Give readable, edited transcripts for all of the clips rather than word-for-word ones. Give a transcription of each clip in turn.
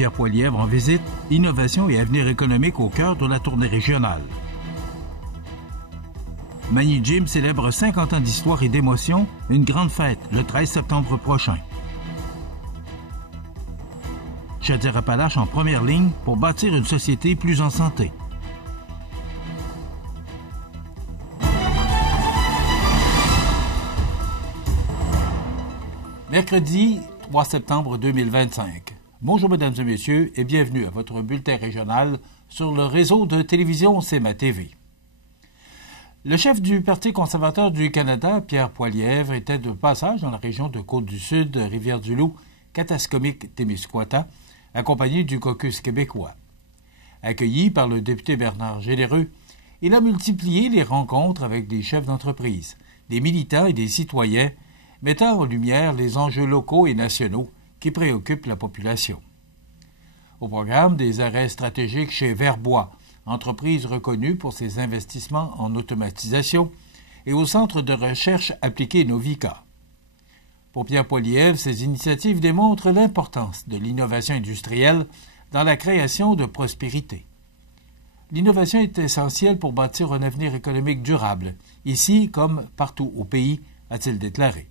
Pierre Poilievre en visite, innovation et avenir économique au cœur de la tournée régionale. Magny Gym célèbre 50 ans d'histoire et d'émotion, une grande fête le 13 septembre prochain. Chaudière-Appalaches en première ligne pour bâtir une société plus en santé. Mercredi 3 septembre 2025. Bonjour mesdames et messieurs et bienvenue à votre bulletin régional sur le réseau de télévision CMA TV. Le chef du Parti conservateur du Canada, Pierre Poilievre, était de passage dans la région de Côte-du-Sud, Rivière-du-Loup, Katascomique-Témiscouata, accompagné du caucus québécois. Accueilli par le député Bernard Généreux, il a multiplié les rencontres avec des chefs d'entreprise, des militants et des citoyens, mettant en lumière les enjeux locaux et nationaux qui préoccupent la population. Au programme, des arrêts stratégiques chez Verbois, entreprise reconnue pour ses investissements en automatisation, et au Centre de recherche appliquée Novica. Pour Pierre Poilievre, ces initiatives démontrent l'importance de l'innovation industrielle dans la création de prospérité. L'innovation est essentielle pour bâtir un avenir économique durable, ici comme partout au pays, a-t-il déclaré.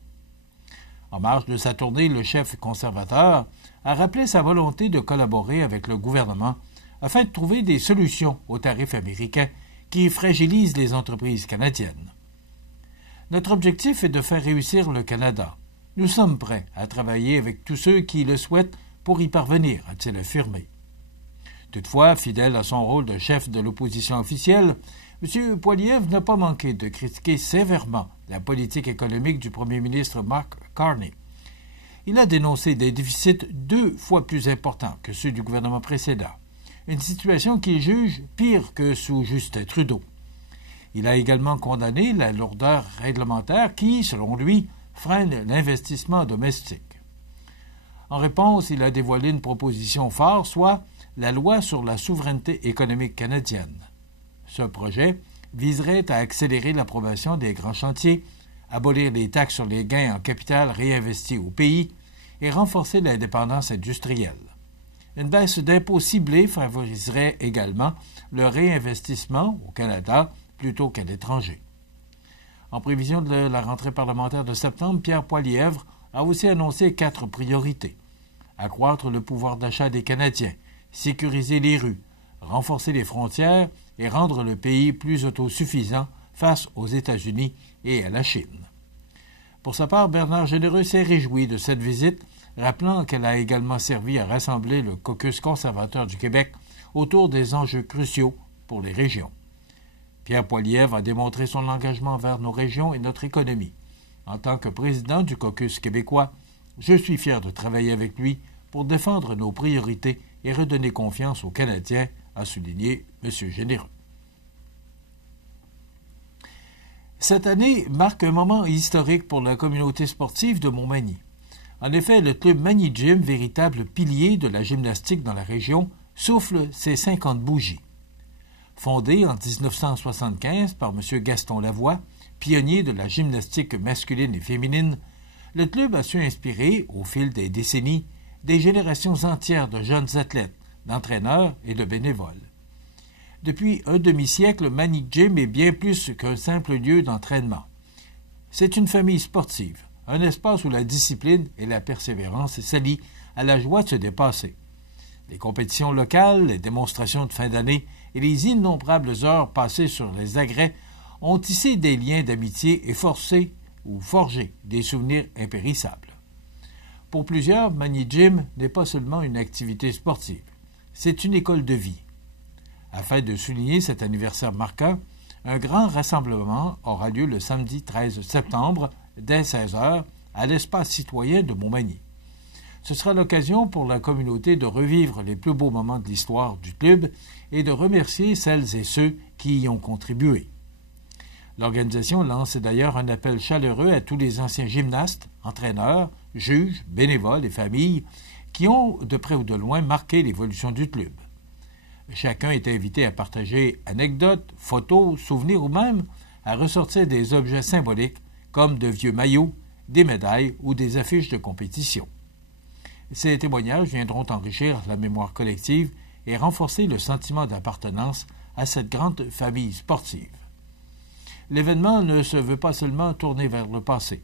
En marge de sa tournée, le chef conservateur a rappelé sa volonté de collaborer avec le gouvernement afin de trouver des solutions aux tarifs américains qui fragilisent les entreprises canadiennes. Notre objectif est de faire réussir le Canada. Nous sommes prêts à travailler avec tous ceux qui le souhaitent pour y parvenir, a-t-il affirmé. Toutefois, fidèle à son rôle de chef de l'opposition officielle, M. Poilievre n'a pas manqué de critiquer sévèrement la politique économique du premier ministre Mark Carney. Il a dénoncé des déficits 2 fois plus importants que ceux du gouvernement précédent, une situation qu'il juge pire que sous Justin Trudeau. Il a également condamné la lourdeur réglementaire qui, selon lui, freine l'investissement domestique. En réponse, il a dévoilé une proposition phare, soit la loi sur la souveraineté économique canadienne. Ce projet viserait à accélérer l'approbation des grands chantiers, abolir les taxes sur les gains en capital réinvestis au pays et renforcer l'indépendance industrielle. Une baisse d'impôts ciblée favoriserait également le réinvestissement au Canada plutôt qu'à l'étranger. En prévision de la rentrée parlementaire de septembre, Pierre Poilievre a aussi annoncé 4 priorités. Accroître le pouvoir d'achat des Canadiens, sécuriser les rues, renforcer les frontières et rendre le pays plus autosuffisant face aux États-Unis et à la Chine. Pour sa part, Bernard Généreux s'est réjoui de cette visite, rappelant qu'elle a également servi à rassembler le caucus conservateur du Québec autour des enjeux cruciaux pour les régions. Pierre Poilievre a démontré son engagement vers nos régions et notre économie. En tant que président du caucus québécois, je suis fier de travailler avec lui pour défendre nos priorités et redonner confiance aux Canadiens, a souligné M. Généreux. Cette année marque un moment historique pour la communauté sportive de Montmagny. En effet, le club Magny Gym, véritable pilier de la gymnastique dans la région, souffle ses 50 bougies. Fondé en 1975 par M. Gaston Lavoie, pionnier de la gymnastique masculine et féminine, le club a su inspirer, au fil des décennies, des générations entières de jeunes athlètes, d'entraîneurs et de bénévoles. Depuis un demi-siècle, Magny Gym est bien plus qu'un simple lieu d'entraînement. C'est une famille sportive, un espace où la discipline et la persévérance s'allient à la joie de se dépasser. Les compétitions locales, les démonstrations de fin d'année et les innombrables heures passées sur les agrès ont tissé des liens d'amitié et forgé des souvenirs impérissables. Pour plusieurs, Magny Gym n'est pas seulement une activité sportive, c'est une école de vie. Afin de souligner cet anniversaire marquant, un grand rassemblement aura lieu le samedi 13 septembre, dès 16h, à l'espace citoyen de Montmagny. Ce sera l'occasion pour la communauté de revivre les plus beaux moments de l'histoire du club et de remercier celles et ceux qui y ont contribué. L'organisation lance d'ailleurs un appel chaleureux à tous les anciens gymnastes, entraîneurs, juges, bénévoles et familles qui ont, de près ou de loin, marqué l'évolution du club. Chacun est invité à partager anecdotes, photos, souvenirs ou même à ressortir des objets symboliques comme de vieux maillots, des médailles ou des affiches de compétition. Ces témoignages viendront enrichir la mémoire collective et renforcer le sentiment d'appartenance à cette grande famille sportive. L'événement ne se veut pas seulement tourner vers le passé.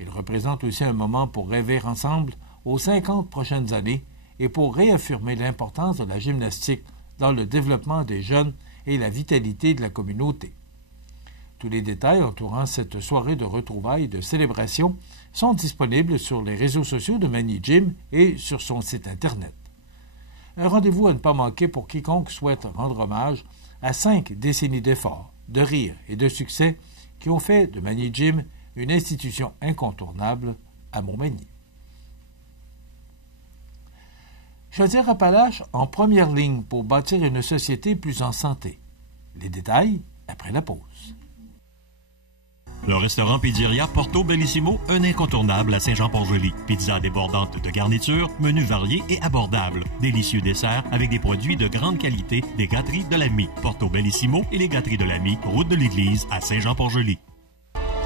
Il représente aussi un moment pour rêver ensemble aux 50 prochaines années et pour réaffirmer l'importance de la gymnastique dans le développement des jeunes et la vitalité de la communauté. Tous les détails entourant cette soirée de retrouvailles et de célébration sont disponibles sur les réseaux sociaux de Mani Gym et sur son site Internet. Un rendez-vous à ne pas manquer pour quiconque souhaite rendre hommage à 5 décennies d'efforts, de rires et de succès qui ont fait de Mani Gym une institution incontournable à Montmagny. Chaudière-Appalaches en première ligne pour bâtir une société plus en santé. Les détails après la pause. Le restaurant Pizzeria Porto Bellissimo, un incontournable à Saint-Jean-Port-Joli. Pizza débordante de garniture, menu varié et abordable. Délicieux dessert avec des produits de grande qualité des gâteries de l'Ami. Porto Bellissimo et les gâteries de l'Ami, route de l'église à Saint-Jean-Port-Joli.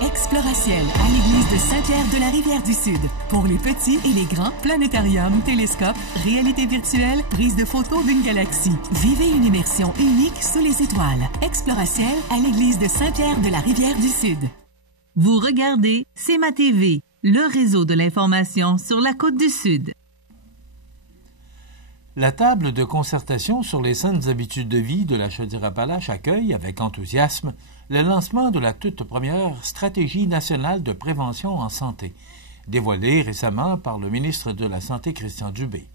Exploratiel à l'église de Saint-Pierre de la Rivière-du-Sud. Pour les petits et les grands, planétarium, télescope, réalité virtuelle, prise de photos d'une galaxie. Vivez une immersion unique sous les étoiles. Exploratiel à l'église de Saint-Pierre de la Rivière-du-Sud. Vous regardez CEMA TV, le réseau de l'information sur la Côte-du-Sud. La table de concertation sur les saines habitudes de vie de la Chaudière-Appalaches accueille avec enthousiasme le lancement de la toute première stratégie nationale de prévention en santé, dévoilée récemment par le ministre de la Santé Christian Dubé.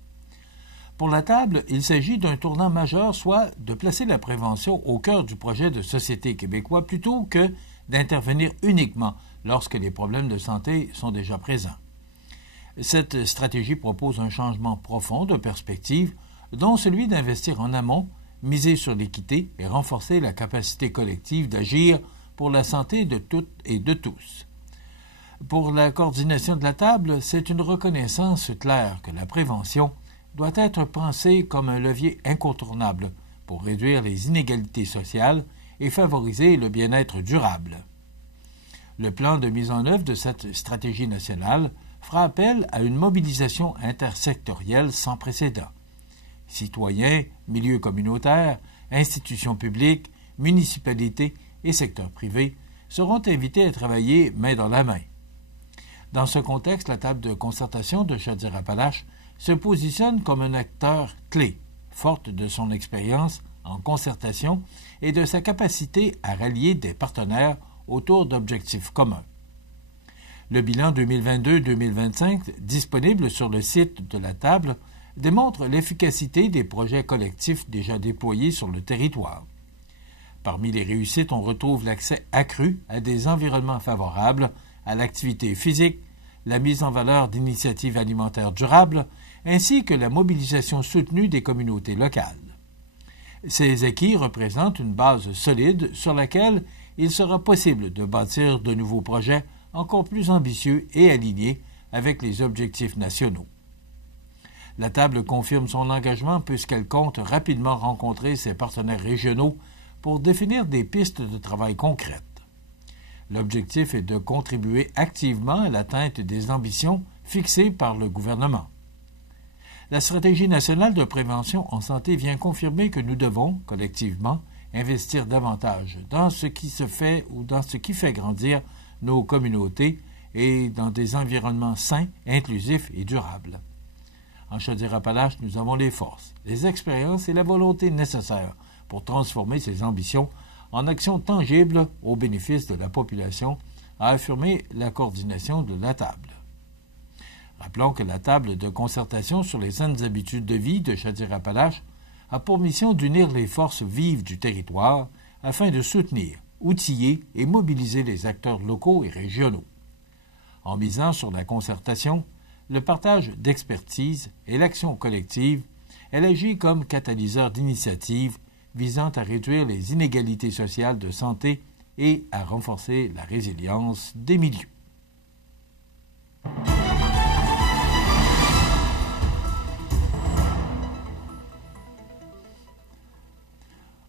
Pour la table, il s'agit d'un tournant majeur, soit de placer la prévention au cœur du projet de société québécois plutôt que d'intervenir uniquement lorsque les problèmes de santé sont déjà présents. Cette stratégie propose un changement profond de perspective, dont celui d'investir en amont, miser sur l'équité et renforcer la capacité collective d'agir pour la santé de toutes et de tous. Pour la coordination de la table, c'est une reconnaissance claire que la prévention doit être pensée comme un levier incontournable pour réduire les inégalités sociales et favoriser le bien-être durable. Le plan de mise en œuvre de cette stratégie nationale fera appel à une mobilisation intersectorielle sans précédent. Citoyens, milieux communautaires, institutions publiques, municipalités et secteurs privés seront invités à travailler main dans la main. Dans ce contexte, la table de concertation de Chaudière-Appalaches se positionne comme un acteur clé, forte de son expérience en concertation et de sa capacité à rallier des partenaires autour d'objectifs communs. Le bilan 2022-2025, disponible sur le site de la table, démontre l'efficacité des projets collectifs déjà déployés sur le territoire. Parmi les réussites, on retrouve l'accès accru à des environnements favorables à l'activité physique, la mise en valeur d'initiatives alimentaires durables, ainsi que la mobilisation soutenue des communautés locales. Ces acquis représentent une base solide sur laquelle il sera possible de bâtir de nouveaux projets encore plus ambitieux et alignés avec les objectifs nationaux. La table confirme son engagement puisqu'elle compte rapidement rencontrer ses partenaires régionaux pour définir des pistes de travail concrètes. L'objectif est de contribuer activement à l'atteinte des ambitions fixées par le gouvernement. La stratégie nationale de prévention en santé vient confirmer que nous devons, collectivement, investir davantage dans ce qui se fait ou dans ce qui fait grandir nos communautés et dans des environnements sains, inclusifs et durables. En Chaudière-Appalaches, nous avons les forces, les expériences et la volonté nécessaires pour transformer ces ambitions en actions tangibles au bénéfice de la population, a affirmé la coordination de la table. Rappelons que la table de concertation sur les saines habitudes de vie de Chaudière-Appalaches a pour mission d'unir les forces vives du territoire afin de soutenir, outiller et mobiliser les acteurs locaux et régionaux. En misant sur la concertation, le partage d'expertise et l'action collective, elle agit comme catalyseur d'initiatives visant à réduire les inégalités sociales de santé et à renforcer la résilience des milieux.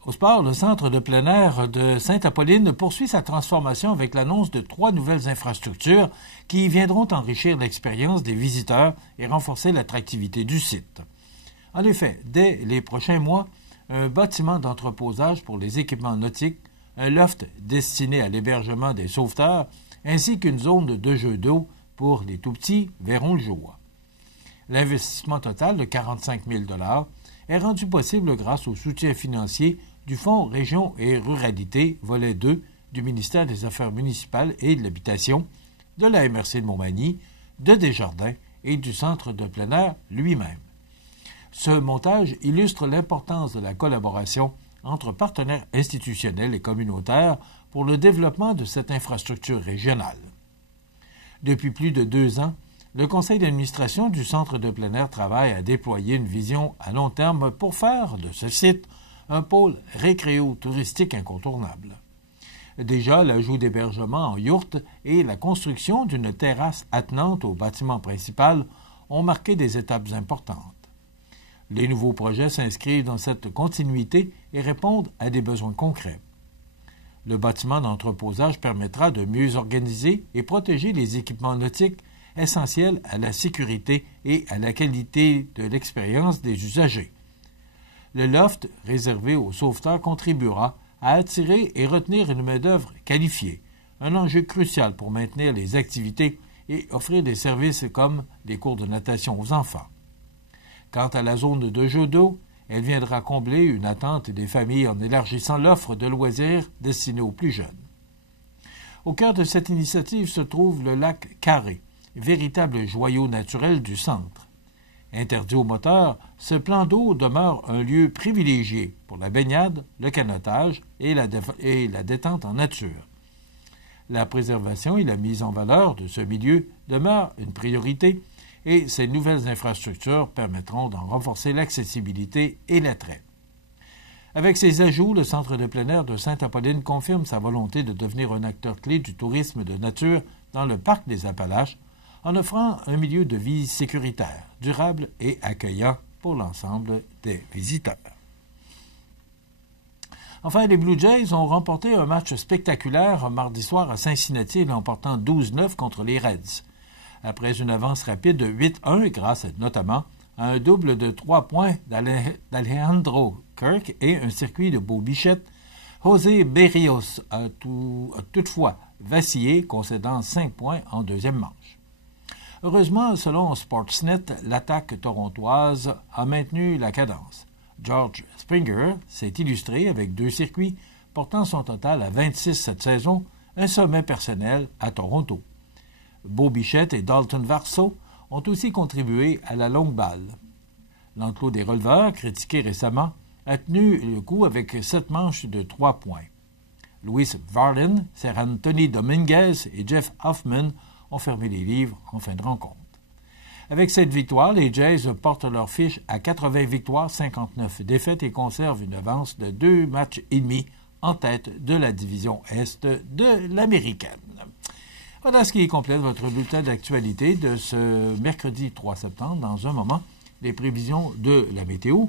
Au sport, le centre de plein air de Sainte-Apolline poursuit sa transformation avec l'annonce de 3 nouvelles infrastructures qui viendront enrichir l'expérience des visiteurs et renforcer l'attractivité du site. En effet, dès les prochains mois, un bâtiment d'entreposage pour les équipements nautiques, un loft destiné à l'hébergement des sauveteurs, ainsi qu'une zone de jeux d'eau pour les tout-petits verront le jour. L'investissement total de 45 000 $ est rendu possible grâce au soutien financier du Fonds Région et Ruralité, volet 2, du ministère des Affaires municipales et de l'Habitation, de la MRC de Montmagny, de Desjardins et du Centre de plein air lui-même. Ce montage illustre l'importance de la collaboration entre partenaires institutionnels et communautaires pour le développement de cette infrastructure régionale. Depuis plus de 2 ans, le conseil d'administration du Centre de plein air travaille à déployer une vision à long terme pour faire de ce site un pôle récréo-touristique incontournable. Déjà, l'ajout d'hébergements en yourte et la construction d'une terrasse attenante au bâtiment principal ont marqué des étapes importantes. Les nouveaux projets s'inscrivent dans cette continuité et répondent à des besoins concrets. Le bâtiment d'entreposage permettra de mieux organiser et protéger les équipements nautiques essentiels à la sécurité et à la qualité de l'expérience des usagers. Le loft réservé aux sauveteurs contribuera à attirer et retenir une main-d'œuvre qualifiée, un enjeu crucial pour maintenir les activités et offrir des services comme des cours de natation aux enfants. Quant à la zone de jeux d'eau, elle viendra combler une attente des familles en élargissant l'offre de loisirs destinée aux plus jeunes. Au cœur de cette initiative se trouve le lac Carré, véritable joyau naturel du centre. Interdit aux moteurs, ce plan d'eau demeure un lieu privilégié pour la baignade, le canotage et la détente en nature. La préservation et la mise en valeur de ce milieu demeurent une priorité et ces nouvelles infrastructures permettront d'en renforcer l'accessibilité et l'attrait. Avec ces ajouts, le Centre de plein air de Sainte-Apolline confirme sa volonté de devenir un acteur clé du tourisme de nature dans le parc des Appalaches, en offrant un milieu de vie sécuritaire, durable et accueillant pour l'ensemble des visiteurs. Enfin, les Blue Jays ont remporté un match spectaculaire mardi soir à Cincinnati, l'emportant 12-9 contre les Reds. Après une avance rapide de 8-1 grâce notamment à un double de 3 points d'Alejandro Kirk et un circuit de Beau Bichette, José Berrios a toutefois vacillé, concédant 5 points en deuxième manche. Heureusement, selon Sportsnet, l'attaque torontoise a maintenu la cadence. George Springer s'est illustré avec 2 circuits, portant son total à 26 cette saison, un sommet personnel à Toronto. Beau Bichette et Dalton Varsho ont aussi contribué à la longue balle. L'enclos des releveurs, critiqué récemment, a tenu le coup avec 7 manches de 3 points. Luis Varlin, Ser Anthony Dominguez et Jeff Hoffman ont fermé les livres en fin de rencontre. Avec cette victoire, les Jays portent leur fiche à 80 victoires, 59 défaites et conservent une avance de 2 matchs et demi en tête de la division Est de l'Américaine. Voilà ce qui complète votre bulletin d'actualité de ce mercredi 3 septembre. Dans un moment, les prévisions de la météo.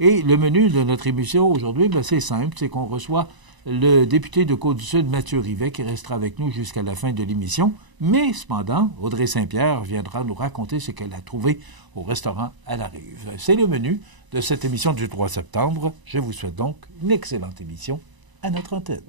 Et le menu de notre émission aujourd'hui, c'est simple, c'est qu'on reçoit le député de Côte-du-Sud, Mathieu Rivet, qui restera avec nous jusqu'à la fin de l'émission. Mais cependant, Audrey Saint-Pierre viendra nous raconter ce qu'elle a trouvé au restaurant à la Rive. C'est le menu de cette émission du 3 septembre. Je vous souhaite donc une excellente émission à notre antenne.